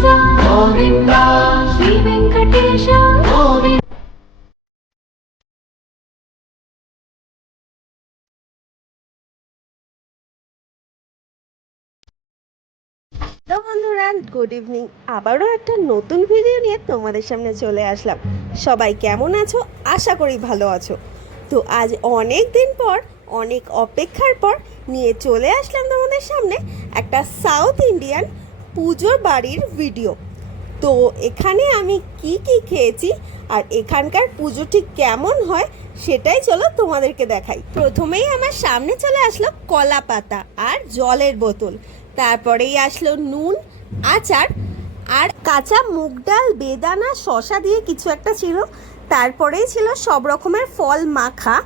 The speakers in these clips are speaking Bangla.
Govinda, Sri Venkatesha, Govinda. তো বন্ধুরা, গুড ইভিনিং। আবারও একটা নতুন ভিডিও নিয়ে তোমাদের সামনে চলে আসলাম। সবাই কেমন আছো? আশা করি ভালো আছো। তো আজ অনেক দিন পর, অনেক অপেক্ষার পর নিয়ে চলে আসলাম তোমাদের সামনে একটা সাউথ ইন্ডিয়ান পুজোর বাড়ির ভিডিও। তো এখানে আমি কি কি খেয়েছি আর এখানকার পুজো ঠিক কেমন হয় সেটাই চলো তোমাদেরকে দেখাই। প্রথমেই আমার সামনে চলে আসলো কলা পাতা আর জলের বোতল, তারপরেই আসলো নুন, আচার আর কাঁচা মুগ ডাল, বেদানা, শশা দিয়ে কিছু একটা ছিল। তারপরেই ছিল সব রকমের ফল মাখা,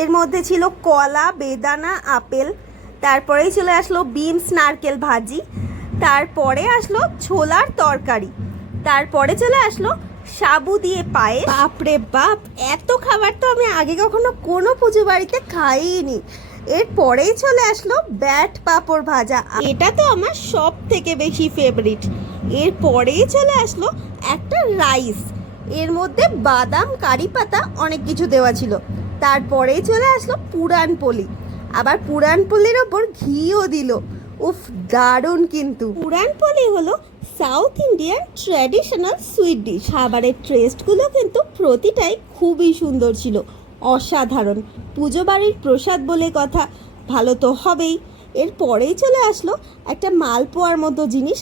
এর মধ্যে ছিল কলা, বেদানা, আপেল। তারপরেই চলে আসলো বিনস নারকেল ভাজি। তারপরে আসলো ছোলার তরকারি। তারপরে চলে আসলো সাবু দিয়ে পায়েস। বাপরে বাপ, এত খাবার তো আমি আগে কখনো কোনো পুজো বাড়িতে খাইনি। এরপরেই চলে আসলো ব্যাট পাঁপড় ভাজা, এটা তো আমার সব থেকে বেশি ফেভারিট। এরপরেই চলে আসলো একটা রাইস, এর মধ্যে বাদাম, কারি পাতা অনেক কিছু দেওয়া ছিল। তারপরেই চলে আসলো পুরানপোলি, আবার পুরানপোলির ওপর ঘিও দিল। উফ, দারুণ! কিন্তু পুরানপোলি হলো south Indian traditional sweet dish. খাবারের টেস্টগুলো কিন্তু প্রতিটাই খুবই সুন্দর ছিল, অসাধারণ। পুজো বাড়ির প্রসাদ বলে কথা, ভালো তো হবেই। এরপরেই চলে আসলো একটা মালপোয়ার মতো জিনিস,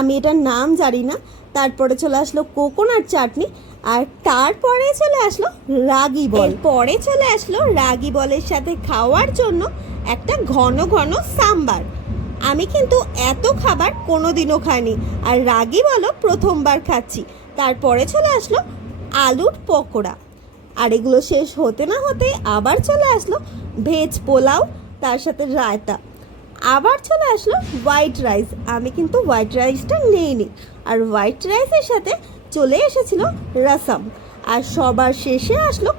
আমি এটার নাম জানি না। তারপরে চলে আসলো কোকোনাট চাটনি, আর তারপরে চলে আসলো রাগি বল। পরে চলে আসলো রাগি বলের সাথে খাওয়ার জন্য একটা ঘন ঘন সাম্বার। আমি কিন্তু এত খাবার কোনোদিনও খাইনি, আর রাগি বলও প্রথমবার খাচ্ছি। তারপরে চলে আসলো আলুর পকোড়া, আর এগুলো শেষ হতে না হতে আবার চলে আসলো ভেজ পোলাও, তার সাথে রায়তা। আবার চলে আসলো হোয়াইট রাইস, আমি কিন্তু হোয়াইট রাইসটা নেইনি। আর হোয়াইট রাইসের সাথে চলে এসেছিল রসম, আর সবার শেষে আসলো